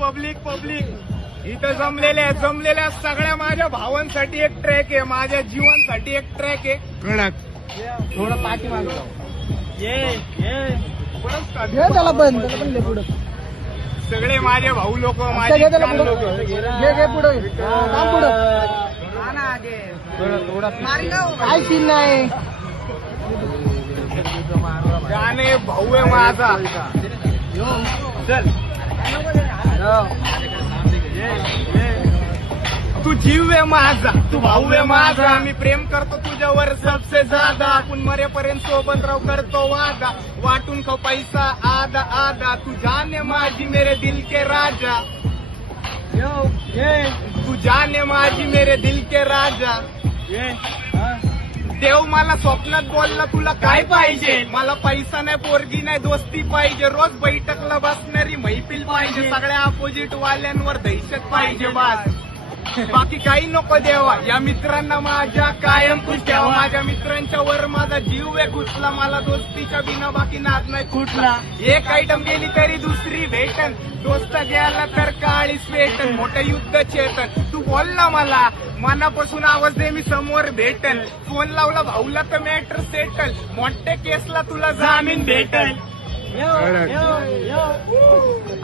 Public इथं जमलेल्या सगळ्या माझ्या भावांसाठी एक ट्रॅक आहे, माझ्या जीवनसाठी एक ट्रॅक आहे. कडक थोडं पाठी मागतो. त्याला पण पुढं सगळे माझे भाऊ लोक, माझे लोक. काय सीन नाही. गाणे भाऊ आहे माझा. चल तू जीव आहे माझा, तू भाऊ आहे माझा, मी प्रेम करतो तुझ्यावर सबसे ज्यादा. आपण मरेपर्यंत सोबत राहू करतो वादा, वाटून खाऊ पैसा आधा आधा. तू जाने माझी मेरे दिल के राजा, तू जाने माझी मेरे दिल के राजा. देव मला स्वप्नात बोलला तुला काय पाहिजे, मला पैसा नाही पोरगी नाही दोस्ती पाहिजे. रोज बैठकला बसणारी मैफिल पाहिजे, सगळ्या अपोजिट वाल्यांवर दहशत पाहिजे. बस बाकी काही नको देवा, या मित्रांना माझ्या कायम खुश ठेवा. माझ्या मित्रांच्या वर माझा जीव आहे घुसला, मला दोस्तीच्या बिना बाकी नाद नाही कुठला. एक आयटम गेली तरी दुसरी भेटन, दोस्त गेला तर काळीच भेटन. मोठं युद्ध चेतन, तू बोलला मला मनापासून आवाज दे मी समोर भेटल. फोन लावला भाऊला तर मॅटर सेटल, मोठ्या केसला तुला जामीन भेटल.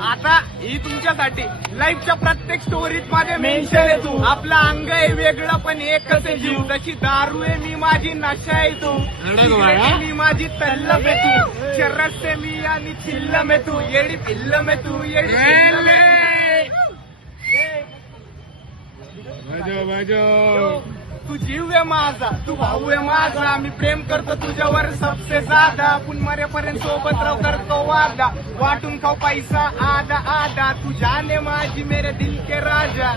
आता ही तुमच्यासाठी लाईफच्या प्रत्येक स्टोरीत माझे मेन्शन आहे तू. आपला अंग आहे वेगळं पण एकच आहे जीव, जशी दारू आहे मी माझी नशा आहे तू, मी माझी तल्लम आहे तू, शर्रत से मी आणि चिल्लम आहे तू, येडी फिल्लम आहे तू, येडी फिल्लम आहे तू. तू जीव आहे माझा, तू भाऊ आहे माझा, मी प्रेम करतो तुझ्यावर सबसे ज्यादा. आपण मरेपर्यंत सोबत राहू करतो वादा, वाटून खाऊ पैसा आधा आधा. तू जाने माझी मेरे दिल के राजा.